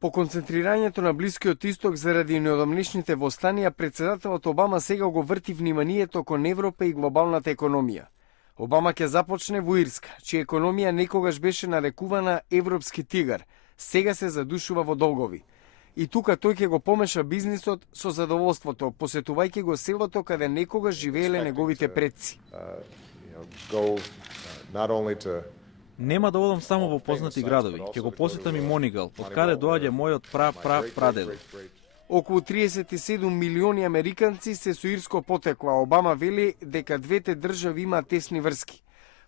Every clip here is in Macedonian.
По концентрирањето на Блискиот Исток заради неодамнешните востанија, председателот Обама сега го врти вниманието кон Европа и глобалната економија. Обама ќе започне во Ирска, чија економија некогаш беше нарекувана европски тигар, сега се задушува во долгови. И тука тој ќе го помеша бизнисот со задоволството, посетувајќи го селото каде некогаш живееле неговите предци. Нема да одам само во познати градови, ќе го посетам и Монигал, од каде доаѓа мојот прадедо. Околу 37 милиони американци се со ирско потекло, а Обама вели дека двете држави имаат тесни врски.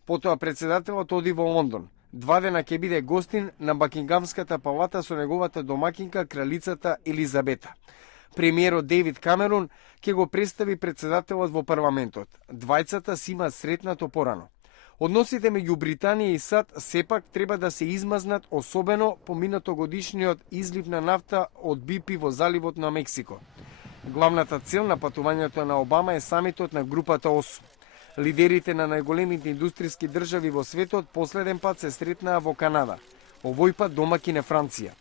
Потоа председателот оди во Лондон. 2 дена ќе биде гостин на Бакингамската палата со неговата домакинка кралицата Елизабета. Премиерот Дейвид Камерун ќе го представи председателот во парламентот. Двајцата си имаат сретнато порано. Односите меѓу Британија и САД сепак треба да се измазнат, особено по минатогодишниот излив на нафта од BP во заливот на Мексико. Главната цел на патувањето на Обама е самитот на групата 8. Лидерите на најголемите индустријски држави во светот последен пат се сретнаа во Канада. Овој пат домакин е Франција.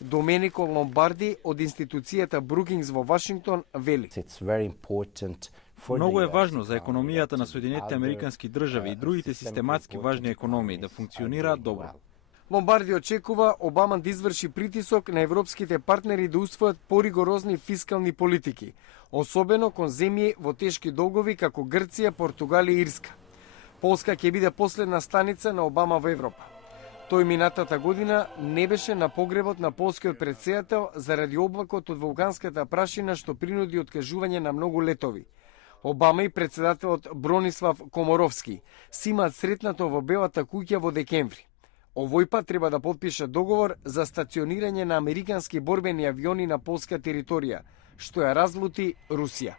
Доменико Ломбарди од институцијата Брукингс во Вашингтон вели: Многу е важно за економијата на Соединетите Американски држави и другите систематски важни економии да функционираат добро. Ломбарди очекува Обама да изврши притисок на европските партнери да усвојат поригорозни фискални политики, особено кон земји во тешки долгови како Грција, Португалија и Ирска. Полска ќе биде последна станица на Обама во Европа. Тој минатата година не беше на погребот на полскиот претседател заради облакот од вулканската прашина што принуди откажување на многу летови. Обама и председателот Бронислав Коморовски си имаат сретнато во Белата куќа во декември. Овој пат треба да потпишат договор за стационирање на американски борбени авиони на полска територија, што ја разлути Русија.